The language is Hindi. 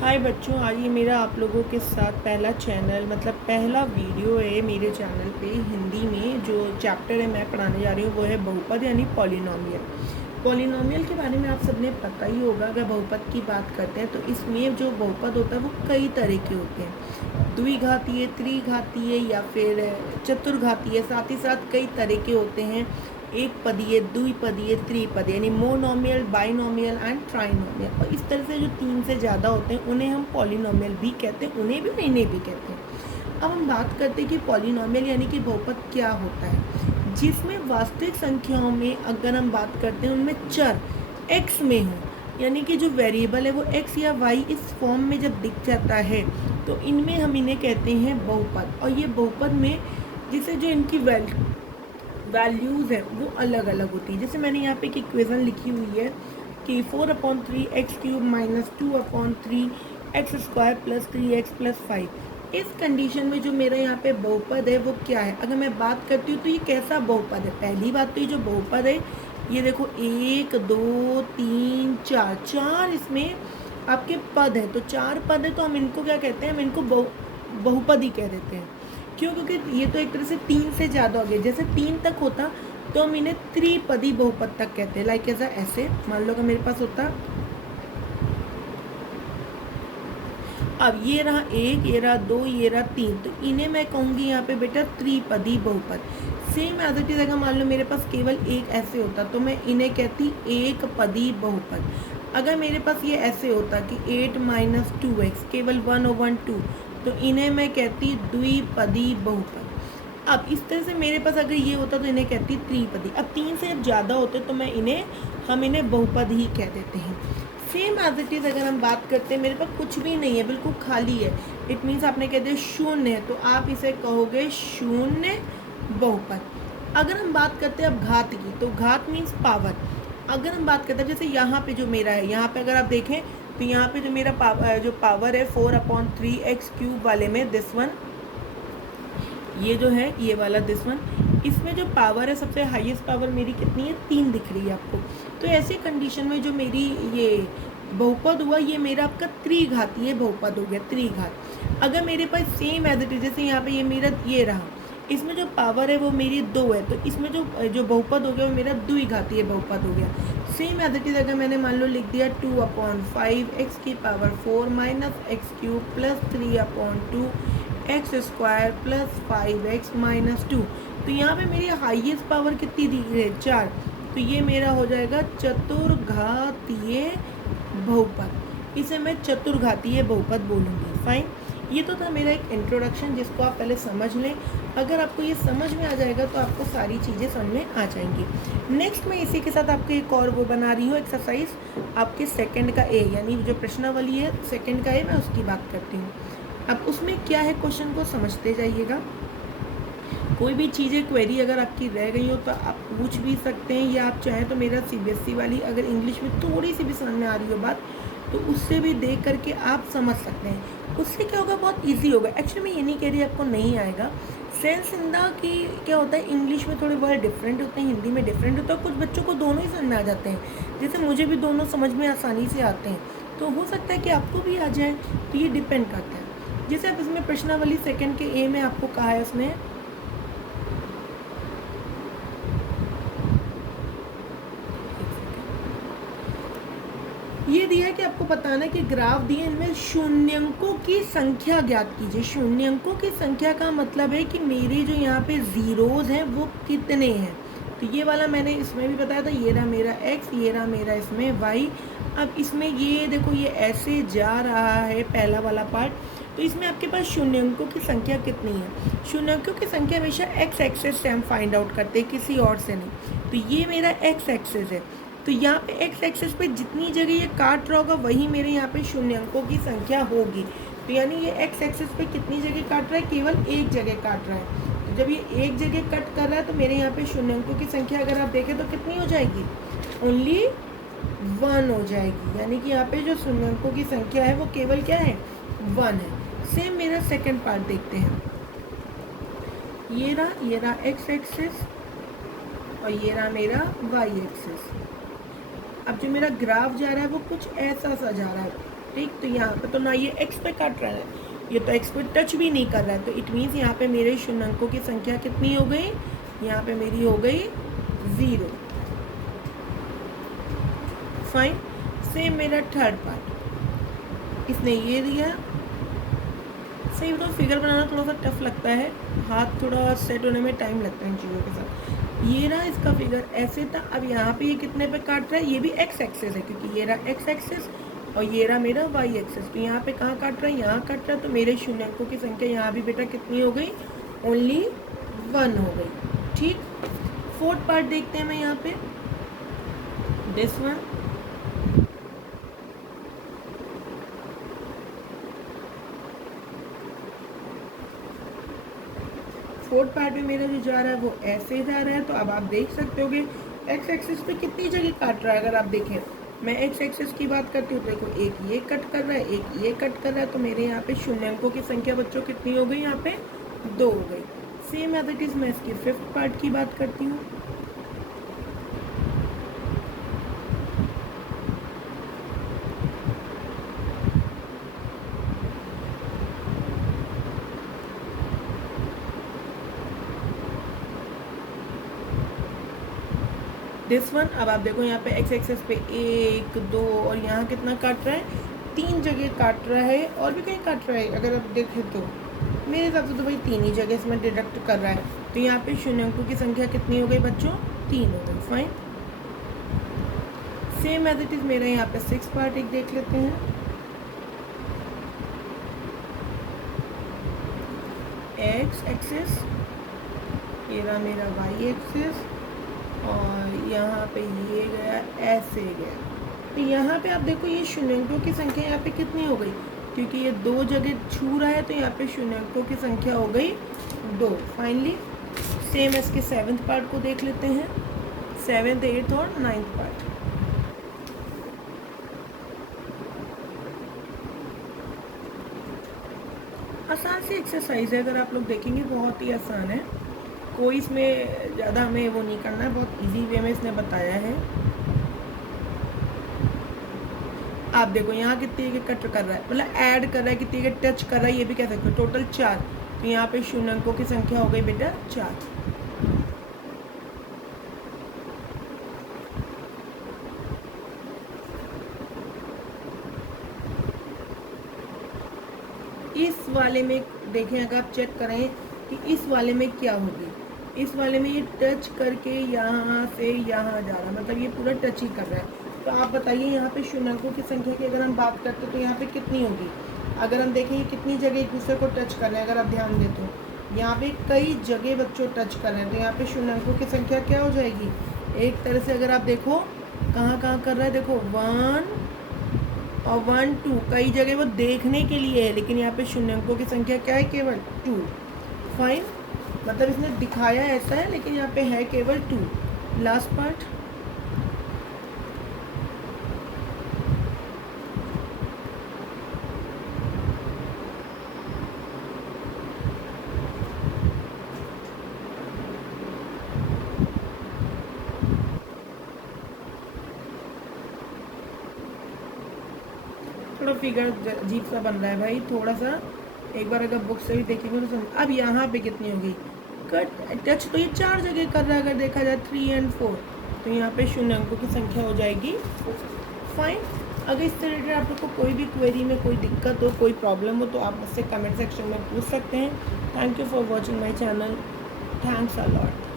हाय बच्चों, आज ये मेरा आप लोगों के साथ पहला चैनल मतलब पहला वीडियो है मेरे चैनल पे। हिंदी में जो चैप्टर है मैं पढ़ाने जा रही हूँ वो है बहुपद यानी पॉलिनोमियल। पॉलिनोमियल के बारे में आप सबने पता ही होगा। अगर बहुपद की बात करते हैं तो इसमें जो बहुपद होता है वो कई तरह के होते हैं। द्विघातीय, त्रिघातीय या फिर चतुर्घातीय, साथ ही साथ कई तरह के होते हैं। एक पदीय, द्विपदीय, त्रिपदीय यानी मोनोमियल, बाइनोमियल एंड ट्राइनोमियल। और इस तरह से जो तीन से ज़्यादा होते हैं उन्हें हम पॉलिनोमियल भी कहते हैं, उन्हें भी इन्हें भी कहते हैं। अब हम बात करते हैं कि पॉलिनोमियल यानी कि बहुपद क्या होता है, जिसमें वास्तविक संख्याओं में अगर हम बात करते हैं उनमें चर x में हो, यानी कि जो वेरिएबल है वो x या y इस फॉर्म में जब दिख जाता है तो इनमें हम इन्हें कहते हैं बहुपद। और ये बहुपद में जिसे जो इनकी वैल्यूज़ है वो अलग अलग होती है। जैसे मैंने यहाँ पे एक इक्वेशन लिखी हुई है कि 4/3x³ minus 2/3x² plus 3x+5। इस कंडीशन में जो मेरा यहाँ पे बहुपद है वो क्या है, अगर मैं बात करती हूँ तो ये कैसा बहुपद है। पहली बात तो ये जो बहुपद है ये देखो 1 2 3 4 चार इसमें आपके पद है, तो चार पद है तो हम इनको क्या कहते हैं, हम इनको बहुपद ही कह देते हैं। क्यों? क्योंकि ये तो एक तरह से तीन से ज़्यादा हो गया। जैसे तीन तक होता तो हम इन्हें त्रिपदी बहुपद तक कहते हैं। लाइक ऐसे मान लो कि मेरे पास होता, अब ये रहा एक, ये रहा दो, ये रहा तीन, तो इन्हें मैं कहूँगी यहाँ पे बेटा त्रिपदी बहुपद। सेम एज इट इज अगर मान लो मेरे पास केवल एक ऐसे होता तो मैं इन्हें कहती एक पदी बहुपद। अगर मेरे पास ये ऐसे होता कि 8 - 2x केवल 1/2 तो इन्हें मैं कहती द्विपदी बहुपद। अब इस तरह से मेरे पास अगर ये होता तो इन्हें कहती त्रिपदी। अब तीन से अब ज़्यादा होते तो हम इन्हें बहुपद ही कह देते हैं। सेम एज इट इज़ अगर हम बात करते हैं मेरे पास कुछ भी नहीं है, बिल्कुल खाली है, इट मीन्स आपने कह दिया शून्य है तो आप इसे कहोगे शून्य बहुपद। अगर हम बात करते हैं अब घात की, तो घात मीन्स पावर। अगर हम बात करते हैं जैसे यहाँ पे जो मेरा है, यहाँ पे अगर आप देखें तो यहाँ पे जो मेरा पावर है 4/3x³ वाले में दिस वन, ये जो है ये वाला दिस वन, इसमें जो पावर है सबसे हाईएस्ट पावर मेरी कितनी है, 3 दिख रही है आपको। तो ऐसी कंडीशन में जो मेरी ये बहुपद हुआ ये मेरा आपका त्रिघातीय बहुपद हो गया, त्रिघात। अगर मेरे पास सेम एज इट इज जैसे यहाँ पे ये मेरा ये रहा, इसमें जो पावर है वो मेरी 2 है तो इसमें जो बहुपद हो गया वो मेरा द्विघातीय बहुपद हो गया। सेम एज इट इज अगर मैंने मान लो लिख दिया 2/5x⁴ minus x³ plus 3/2 x² plus 5x minus 2, तो यहाँ पे मेरी हाईएस्ट पावर कितनी दी है, 4, तो ये मेरा हो जाएगा चतुर्घातीय बहुपद। इसे मैं चतुर्घातीय बहुपद बोलूँगी। फाइन, ये तो था मेरा एक इंट्रोडक्शन जिसको आप पहले समझ लें। अगर आपको ये समझ में आ जाएगा तो आपको सारी चीज़ें समझ में आ जाएंगी। नेक्स्ट मैं इसी के साथ आपको एक और वो बना रही हूँ एक्सरसाइज, आपके सेकंड का ए यानी जो प्रश्नावली है सेकंड का ए, मैं उसकी बात करती हूँ। अब उसमें क्या है, क्वेश्चन को समझते जाइएगा। कोई भी चीज़ें क्वेरी अगर आपकी रह गई हो तो आप पूछ भी सकते हैं, या आप चाहें तो मेरा CBSE वाली अगर इंग्लिश में थोड़ी सी भी समझ में आ रही हो बात तो उससे भी देख करके आप समझ सकते हैं। उससे क्या होगा, बहुत इजी होगा। एक्चुअली मैं ये नहीं कह रही आपको नहीं आएगा। सेंस इन द कि क्या होता है, इंग्लिश में थोड़े वर्ड डिफरेंट होते हैं, हिंदी में डिफरेंट होता है। कुछ बच्चों को दोनों ही समझ में आ जाते हैं, जैसे मुझे भी दोनों समझ में आसानी से आते हैं, तो हो सकता है कि आपको भी आ जाए, तो ये डिपेंड करता है। जैसे आप इसमें प्रश्नावली सेकंड के ए में आपको कहा है उसमें ये दिया है कि आपको बताना है कि ग्राफ दिए इनमें शून्यंकों की संख्या ज्ञात कीजिए। शून्यंकों की संख्या का मतलब है कि मेरे जो यहाँ पे जीरोज हैं वो कितने हैं। तो ये वाला मैंने इसमें भी बताया था, ये रहा मेरा x, ये रहा मेरा इसमें y। अब इसमें ये देखो ये ऐसे जा रहा है पहला वाला पार्ट, तो इसमें आपके पास शून्यंकों की संख्या कितनी है। शून्यंकों की संख्या हमेशा x एक्सेस से हम फाइंड आउट करते हैं, किसी और से नहीं। तो ये मेरा x एक्सेस है, तो यहाँ पे x एक्सेस पे जितनी जगह ये काट रहा होगा वही मेरे यहाँ पे शून्यंकों की संख्या होगी। तो यानी ये x एक्सेस पे कितनी जगह काट रहा है, केवल एक जगह काट रहा है। तो जब ये एक जगह कट कर रहा है तो मेरे यहाँ पे शून्यंकों की संख्या अगर आप देखें तो कितनी हो जाएगी, ओनली 1 हो जाएगी। यानी कि यहाँ पे जो शून्यंकों की संख्या है वो केवल क्या है, 1 है। सेम मेरा सेकेंड पार्ट देखते हैं, ये रहा x एक्सेस और ये रहा मेरा y एक्सेस। अब जो मेरा ग्राफ जा रहा है वो कुछ ऐसा सा जा रहा है, ठीक। तो यहाँ पे तो ना ये एक्स पे काट रहा है, ये तो एक्स पे टच भी नहीं कर रहा है, तो इट मीन्स यहाँ पे मेरे शून्यंकों की संख्या कितनी हो गई, यहाँ पे मेरी हो गई 0। फाइन। सेम मेरा थर्ड पार्ट, इसने ये दिया। सही बताऊँ फिगर बनाना थोड़ा सा टफ लगता है, हाथ थोड़ा सेट होने में टाइम लगता है इन चीज़ों के साथ। ये रहा इसका फिगर ऐसे था। अब यहाँ पे ये कितने पे काट रहा है, ये भी एक्स एक्सेस है क्योंकि ये रहा एक्स एक्सेस और ये रहा मेरा वाई एक्सेस। तो यहाँ पे कहाँ काट रहा है, यहाँ काट रहा है। तो मेरे शून्यंकों की संख्या यहाँ भी बेटा कितनी हो गई, ओनली 1 हो गई। ठीक। फोर्थ पार्ट देखते हैं मैं यहाँ पे, दिस वन। फोर्थ पार्ट में मेरा जो जा रहा है वो ऐसे जा रहा है। तो अब आप देख सकते होगे एक्स एक्सिस पे कितनी जगह काट रहा है। अगर आप देखें मैं एक्स एक्सिस की बात करती हूँ, देखो एक ये कट कर रहा है, एक ये कट कर रहा है। तो मेरे यहाँ पे शून्यंकों की संख्या बच्चों कितनी हो गई, यहाँ पे 2 हो गई। सेम एज इट इज मैं इसकी फिफ्थ पार्ट की बात करती हूँ। This one. अब आप देखो यहाँ पे एक्स एक्सेस पे 1 2 और यहाँ कितना काट रहा है, 3 जगह काट रहा है। और भी कहीं काट रहा है अगर आप देखें तो मेरे हिसाब से तो भाई 3 ही जगह इसमें डिडक्ट कर रहा है। तो यहाँ पे शून्यंकों की संख्या कितनी हो गई बच्चों, 3 हो गई। Fine. Same as it is मेरा यहाँ पे 6 पार्ट एक देख लेते हैं। एक्स एक्सिस, ये रहा मेरा वाई एक्सिस और यहाँ पे ये गया ऐसे गया। तो यहाँ पे आप देखो ये शून्यंकों की संख्या यहाँ पे कितनी हो गई, क्योंकि ये 2 जगह छू रहा है। तो यहाँ पे शून्यंकों की संख्या हो गई 2। फाइनली सेम इसके 7th पार्ट को देख लेते हैं, 7th 8th और 9th पार्ट। आसान सी एक्सरसाइज है, अगर आप लोग देखेंगे बहुत ही आसान है, कोई इसमें ज़्यादा हमें वो नहीं करना है, बहुत इजी वे में इसने बताया है। आप देखो यहाँ कितनी जगह कट कर रहा है, मतलब ऐड कर रहा है, कितनी जगह टच कर रहा है ये भी कह सकते हो, टोटल 4। तो यहाँ पे शून्यंकों की संख्या हो गई बेटा 4। इस वाले में देखें, अगर आप चेक करें कि इस वाले में क्या होगी, इस वाले में ये टच करके यहाँ से यहाँ जा रहा है, मतलब ये पूरा टच ही कर रहा है। तो आप बताइए यहाँ पे शून्यंकों की संख्या की अगर हम बात करते हैं तो यहाँ पे कितनी होगी। अगर हम देखें ये कितनी जगह एक दूसरे को टच कर रहे हैं, अगर आप ध्यान दें तो यहाँ पे कई जगह बच्चों टच कर रहे हैं। तो यहाँ पे शून्यंकों की संख्या क्या हो जाएगी, एक तरह से अगर आप देखो कहाँ कहाँ कर रहा है, देखो 1 और 1 2 कई जगह वो देखने के लिए है, लेकिन यहाँ पे शून्यंकों की संख्या क्या है, केवल 2। फाइन। मतलब इसने दिखाया ऐसा है लेकिन यहाँ पे है केवल 2। लास्ट पार्ट, थोड़ा फिगर अजीब सा बन रहा है भाई, थोड़ा सा एक बार अगर बुक से भी देखेंगे तो समझ। अब यहाँ पे कितनी होगी, कट टच तो ये 4 जगह कर रहा है, अगर देखा जाए 3 और 4। तो यहाँ पे शून्यंकों की संख्या हो जाएगी 4। फाइन। अगर इससे रिलेटेड आप लोग को कोई भी क्वेरी में कोई दिक्कत हो, कोई प्रॉब्लम हो, तो आप मुझसे कमेंट सेक्शन में पूछ सकते हैं। Thank you for watching my channel. Thanks a lot.